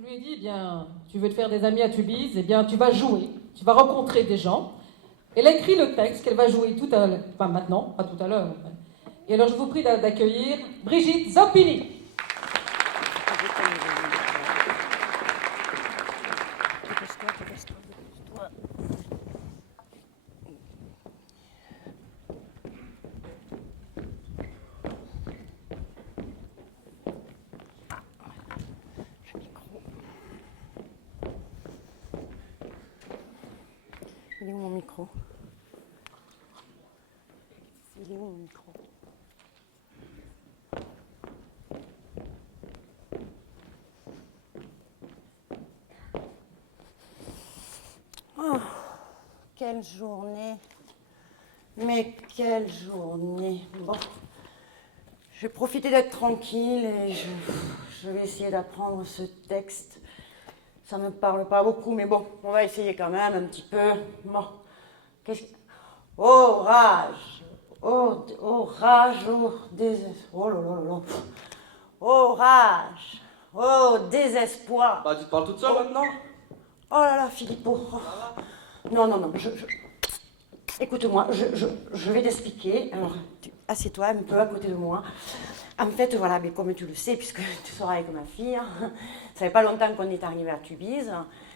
Je lui ai dit, eh bien, tu veux te faire des amis à Tubize, eh bien, tu vas jouer, tu vas rencontrer des gens. Elle a écrit le texte qu'elle va jouer tout à l'heure, enfin maintenant, pas tout à l'heure. Et alors, je vous prie d'accueillir Brigitte Zampini. Il est où mon micro? Il est où mon micro? Oh, quelle journée! Mais quelle journée! Bon, je vais profiter d'être tranquille et je vais essayer d'apprendre ce texte. Ça ne me parle pas beaucoup, mais bon, on va essayer quand même un petit peu. Bon, qu'est-ce que... Orage! Orage, oh là là là là. Orage! Oh, désespoir! Bah, tu te parles toute seule maintenant? Oh là là, Philippot! Oh. Non, non, non, écoute-moi, je vais t'expliquer. Alors, assieds-toi un peu à côté de moi. En fait, voilà, mais comme tu le sais, puisque tu seras avec ma fille, ça fait pas longtemps qu'on est arrivé à Tubize.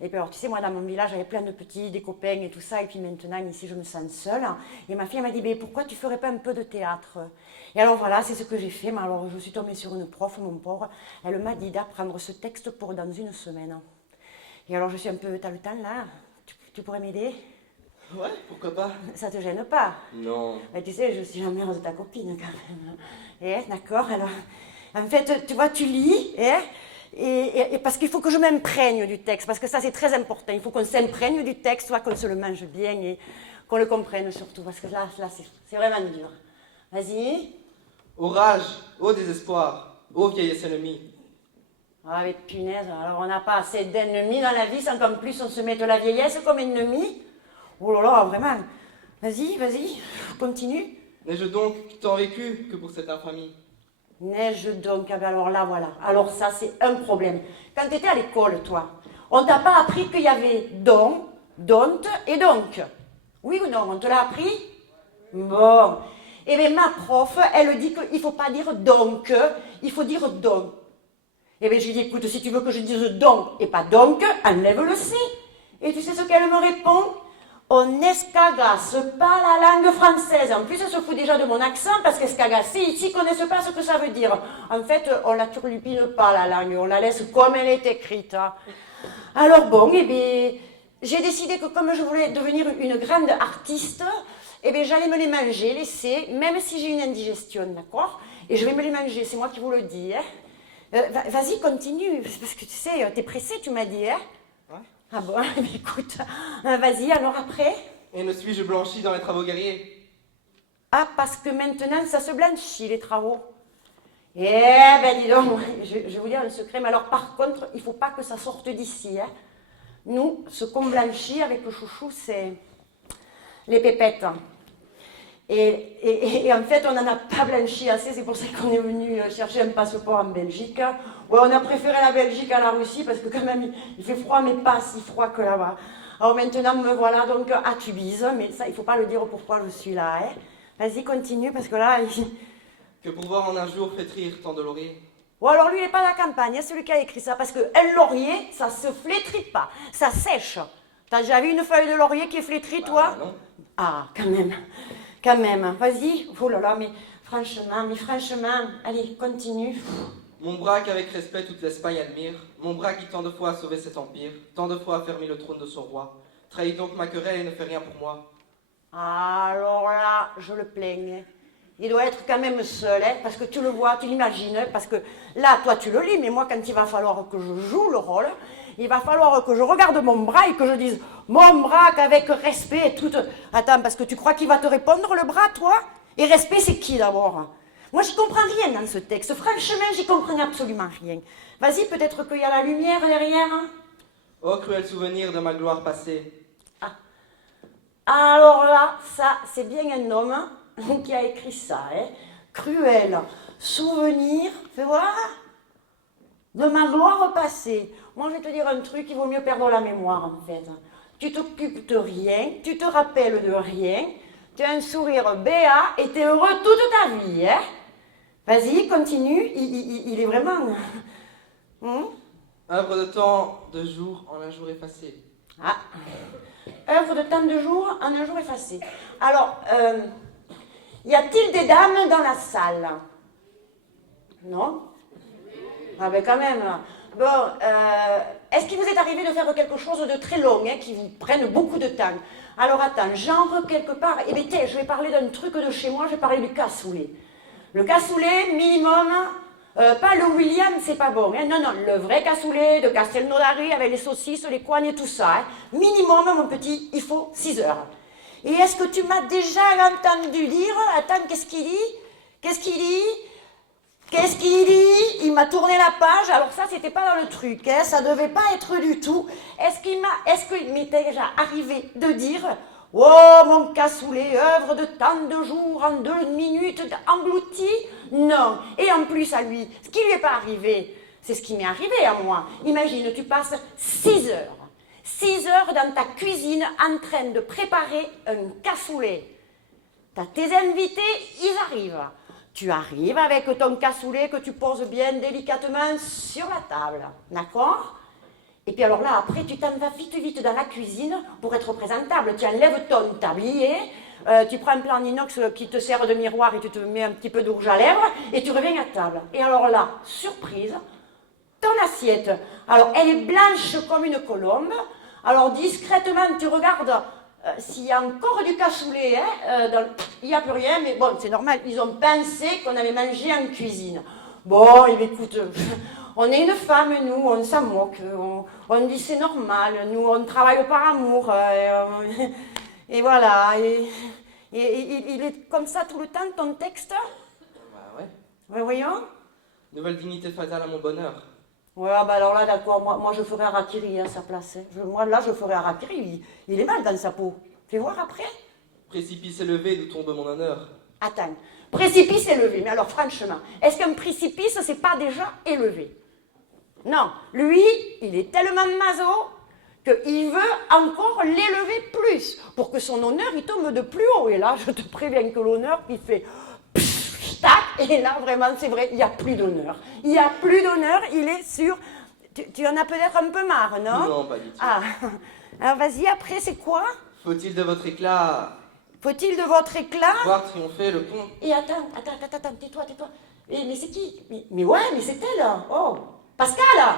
Et puis alors, tu sais, moi, dans mon village, j'avais plein de petits, des copains et tout ça. Et puis maintenant, ici, je me sens seule. Et ma fille m'a dit, mais pourquoi tu ferais pas un peu de théâtre? Et alors voilà, c'est ce que j'ai fait. Mais alors, je suis tombée sur une prof, mon pauvre. Elle m'a dit d'apprendre ce texte pour dans une semaine. Et alors, je suis un peu, t'as le temps là? Tu pourrais m'aider? Ouais, pourquoi pas? Ça te gêne pas? Non. Mais tu sais, je suis la mère de ta copine quand même. D'accord, alors. En fait, tu vois, tu lis, et parce qu'il faut que je m'imprègne du texte, parce que ça c'est très important. Il faut qu'on s'imprègne du texte, qu'on se le mange bien et qu'on le comprenne surtout, parce que là c'est vraiment dur. Vas-y. Orage, ô désespoir, ô vieillesse ennemie. Ah, mais punaise, alors on n'a pas assez d'ennemis dans la vie, sans qu'en plus on se mette la vieillesse comme ennemi. Oh là là, vraiment. Vas-y, continue. N'ai-je donc tant vécu que pour cette infamie? Neige donc, ah ben alors là voilà, alors ça c'est un problème. Quand tu étais à l'école, toi, on t'a pas appris qu'il y avait donc, don't et donc. Oui ou non, on te l'a appris? Bon. Eh bien ma prof, elle dit qu'il ne faut pas dire donc, il faut dire donc. Eh bien j'ai dit, écoute, si tu veux que je dise donc et pas donc, enlève le C. Et tu sais ce qu'elle me répond? On n'escagasse pas la langue française. En plus, elle se fout déjà de mon accent parce qu'escagasser, ici, ne connaissent pas ce que ça veut dire. En fait, on la turlupine pas, la langue. On la laisse comme elle est écrite. Alors bon, eh bien, j'ai décidé que comme je voulais devenir une grande artiste, eh bien, j'allais me les manger, les C, même si j'ai une indigestion, d'accord? Et je vais me les manger, c'est moi qui vous le dis. Vas-y, continue, parce que tu sais, t'es pressé, tu m'as dit, hein? Ouais. Ah bon, écoute, vas-y, alors après? Et ne suis-je blanchi dans les travaux guerriers? Ah, parce que maintenant, ça se blanchit, les travaux. Eh ben, dis donc, je vais vous dire un secret, mais alors par contre, il ne faut pas que ça sorte d'ici, hein. Nous, ce qu'on blanchit avec le chouchou, c'est les pépettes. Et en fait, on n'en a pas blanchi assez, c'est pour ça qu'on est venu chercher un passeport en Belgique. Ouais, on a préféré la Belgique à la Russie parce que quand même, il fait froid, mais pas si froid que là-bas. Alors maintenant, me voilà donc à Tubize, mais ça, il ne faut pas le dire pourquoi je suis là. Hein. Vas-y, continue, parce que là... Que pour voir en un jour flétrir tant de lauriers. Ou alors lui, il n'est pas à la campagne, c'est celui qui a écrit ça, parce qu'un laurier, ça se flétrit pas, ça sèche. T'as déjà vu une feuille de laurier qui est flétrie, toi? Non. Ah, quand même, vas-y. Oh là là, mais franchement, allez, continue. Mon bras qu'avec respect toute l'Espagne admire, mon bras qui tant de fois a sauvé cet empire, tant de fois a fermé le trône de son roi, trahit donc ma querelle et ne fait rien pour moi. Alors là, je le plains. Il doit être quand même seul, hein, parce que tu le vois, tu l'imagines, parce que là, toi, tu le lis, mais moi, quand il va falloir que je joue le rôle, il va falloir que je regarde mon bras et que je dise mon bras qu'avec respect et tout. Attends, parce que tu crois qu'il va te répondre, le bras, toi? Et respect, c'est qui, d'abord? Moi, j'y comprends rien dans ce texte. Franchement, j'y comprends absolument rien. Vas-y, peut-être qu'il y a la lumière derrière. Oh, cruel souvenir de ma gloire passée. Ah. Alors là, ça, c'est bien un homme qui a écrit ça, hein. Cruel souvenir, fais voir. De ma gloire passée. Moi, je vais te dire un truc, il vaut mieux perdre la mémoire, en fait. Tu t'occupes de rien, tu te rappelles de rien, tu as un sourire béat et tu es heureux toute ta vie, hein. Vas-y, continue, il est vraiment... Œuvre de temps, de jour, en un jour effacé. Ah, œuvre de temps de jour, en un jour effacé. Alors, y a-t-il des dames dans la salle? Non? Ah ben quand même. Bon, est-ce qu'il vous est arrivé de faire quelque chose de très long, hein, qui vous prenne beaucoup de temps? Alors attends, genre quelque part, eh bien tiens, je vais parler d'un truc de chez moi, je vais parler du cassoulet. Le cassoulet, minimum, pas le William, c'est pas bon, hein, non, non, le vrai cassoulet de Castelnaudary avec les saucisses, les coignes et tout ça, hein. Minimum, mon petit, il faut 6 heures. Et est-ce que tu m'as déjà entendu dire, attends, qu'est-ce qu'il dit? Qu'est-ce qu'il dit? Qu'est-ce qu'il dit? Il m'a tourné la page, alors ça c'était pas dans le truc, hein, ça devait pas être du tout. Est-ce qu'il m'était déjà arrivé de dire « Oh mon cassoulet, œuvre de tant de jours en 2 minutes englouti ?» Non, et en plus à lui, ce qui lui est pas arrivé, c'est ce qui m'est arrivé à moi. Imagine, tu passes 6 heures. 6 heures dans ta cuisine en train de préparer un cassoulet. T'as tes invités, ils arrivent. Tu arrives avec ton cassoulet que tu poses bien délicatement sur la table, d'accord? Et puis alors là, après, tu t'en vas vite dans la cuisine pour être présentable. Tu enlèves ton tablier, tu prends un plan inox qui te sert de miroir et tu te mets un petit peu de rouge à lèvres et tu reviens à table. Et alors là, surprise, ton assiette, alors elle est blanche comme une colombe. Alors discrètement, tu regardes... s'il y a encore du cassoulet, hein, il n'y a plus rien, mais bon, c'est normal, ils ont pensé qu'on avait mangé en cuisine. Bon, écoute, on est une femme, nous, on s'en moque, on dit c'est normal, nous, on travaille par amour, et voilà, et il est comme ça tout le temps, ton texte? Bah ouais. Ouais, voyons. Nouvelle dignité fatale à mon bonheur. Ouais, bah alors là, d'accord, moi je ferai harakiri à sa place. Hein. Moi là, je ferai harakiri, il est mal dans sa peau. Fais voir après. Précipice élevé d'où tombe mon honneur. Attends, précipice élevé, mais alors franchement, est-ce qu'un précipice, c'est pas déjà élevé? Non, lui, il est tellement maso qu'il veut encore l'élever plus, pour que son honneur, il tombe de plus haut. Et là, je te préviens que l'honneur, il fait... Tac, et là, vraiment, c'est vrai, il n'y a plus d'honneur. Il n'y a plus d'honneur, il est sur... Tu en as peut-être un peu marre, non? Non, pas du tout. Ah, alors vas-y, après, c'est quoi? Faut-il de votre éclat Faut-il de votre éclat? voir triompher le pont? Et attends, tais-toi. Mais c'est qui? Mais ouais, mais c'est elle. Oh, Pascal!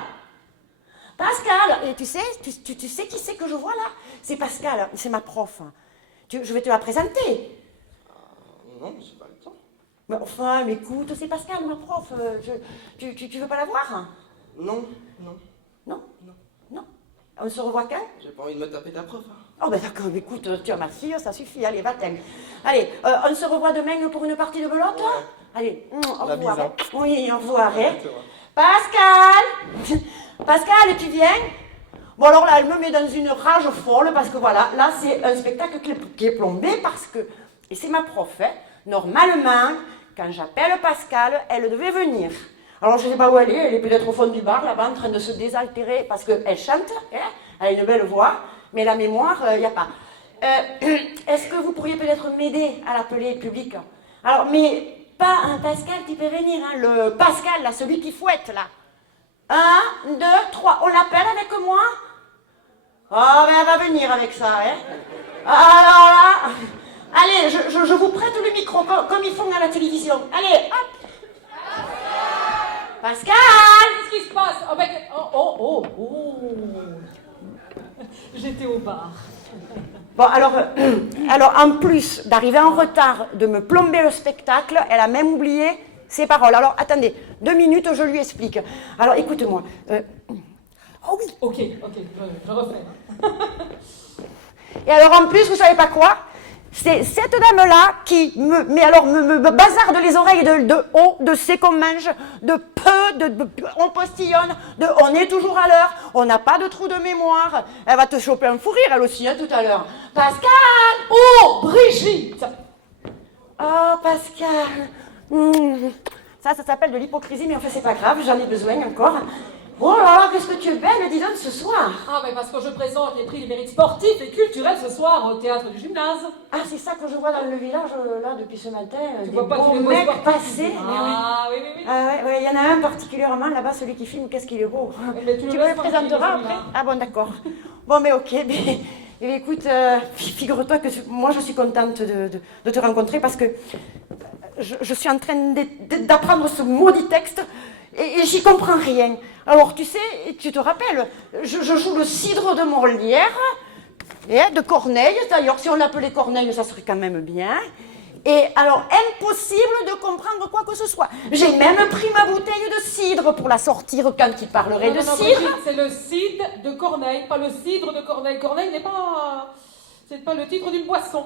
Pascal! Et tu sais qui c'est que je vois là? C'est Pascal, c'est ma prof. Je vais te la présenter. Non, j'ai pas le temps. Mais enfin, mais écoute, c'est Pascal, ma prof. Tu veux pas la voir? Non. Non. On se revoit quand? J'ai pas envie de me taper ta prof. Hein. Oh ben d'accord, mais écoute, tu as ma fille, ça suffit, allez, va-t'en. Allez, on se revoit demain pour une partie de belote? Ouais. Allez, au La revoir. bise, hein. Oui, au revoir. Hein. C'est vrai. Pascal, tu viens? Bon alors là, elle me met dans une rage folle parce que voilà, là c'est un spectacle qui est plombé parce que, et c'est ma prof, hein, normalement, quand j'appelle Pascal, elle devait venir. Alors je ne sais pas où elle est peut-être au fond du bar là-bas en train de se désaltérer parce qu'elle chante, hein, elle a une belle voix, mais la mémoire, il n'y a pas. Est-ce que vous pourriez peut-être m'aider à l'appeler public? Alors, mais pas un Pascal qui peut venir, hein, le Pascal, là, celui qui fouette, là. 1, 2, 3, on l'appelle avec moi? Oh, ben elle va venir avec ça, hein. Alors là, allez, je vous prête le micro, comme ils font à la télévision. Allez, hop. Pascal! Qu'est-ce qui se passe? Oh, ben, oh. J'étais au bar. Bon, alors en plus d'arriver en retard, de me plomber le spectacle, elle a même oublié ses paroles. Alors, attendez, 2 minutes, je lui explique. Alors, écoute-moi. Oh oui. Ok, je refais. Et alors, en plus, vous savez pas quoi? C'est cette dame-là qui me bazarde les oreilles de haut, de c'est qu'on mange, de peu, on postillonne, on est toujours à l'heure, on n'a pas de trou de mémoire. Elle va te choper un fou rire, elle aussi, hein, tout à l'heure. Pascal! Oh, Brigitte! Oh, Pascal! Ça s'appelle de l'hypocrisie, mais enfin, c'est pas grave, j'en ai besoin encore. Oh là là, qu'est-ce que tu es belle, dis donc, ce soir. Ah, mais parce que je présente les prix du mérite sportif et culturel ce soir au théâtre du gymnase. Ah, c'est ça que je vois dans le village, là, depuis ce matin. Tu des vois pas beaux tous les beaux mecs sportifs. passer. Ah, oui, oui, oui. Ah ouais, il y en a un particulièrement là-bas, celui qui filme, qu'est-ce qu'il est beau. Mais tu Tu le me laisses le présenteras tranquille, après? celui-là. Ah bon, d'accord. Bon, mais ok, mais écoute, figure-toi que moi je suis contente de te rencontrer parce que je suis en train d'apprendre ce maudit texte et j'y comprends rien. Alors tu sais, tu te rappelles, je joue le cidre de Molière, et de Corneille, d'ailleurs si on l'appelait Corneille ça serait quand même bien. Et alors, impossible de comprendre quoi que ce soit. J'ai même pris ma bouteille de cidre pour la sortir quand il parlerait de Non, cidre. Brigitte, c'est le cidre de Corneille, pas le cidre de Corneille. Corneille n'est pas... C'est pas le titre d'une boisson.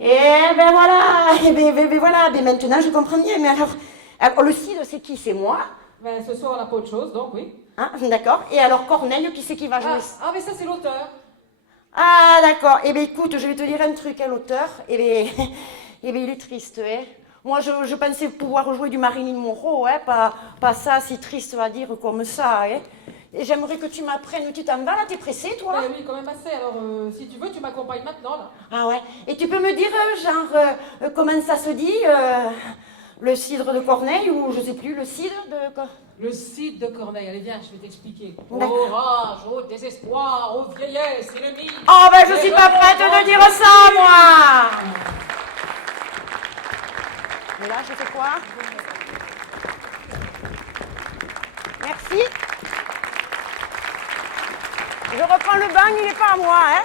Eh ben voilà, ben maintenant je comprends mieux. Mais alors le cidre c'est qui? C'est moi. Ben, ce soir, on n'a pas autre chose, donc oui. Hein, d'accord. Et alors Corneille, qui c'est qui va jouer? Mais ça, c'est l'auteur. Ah d'accord. Eh bien écoute, je vais te dire un truc à l'auteur. Eh bien, il est triste, hein. Moi je pensais pouvoir jouer du Marilyn Monroe, hein, pas ça si triste à dire comme ça, hein. Et j'aimerais que tu m'apprennes, tu t'en vas là, t'es pressée toi? Ben oui, quand même assez. Alors, si tu veux, tu m'accompagnes maintenant, là. Ah ouais. Et tu peux me dire, comment ça se dit, le cidre de Corneille ou je sais plus, le cidre de... Le cidre de Corneille. Allez, viens, je vais t'expliquer. D'accord. Ô rage, ô désespoir, ô vieillesse ennemie. Oh ben je suis pas prête de dire ça, moi. Mais là, je fais quoi? Merci. Je reprends le bain, il n'est pas à moi, hein.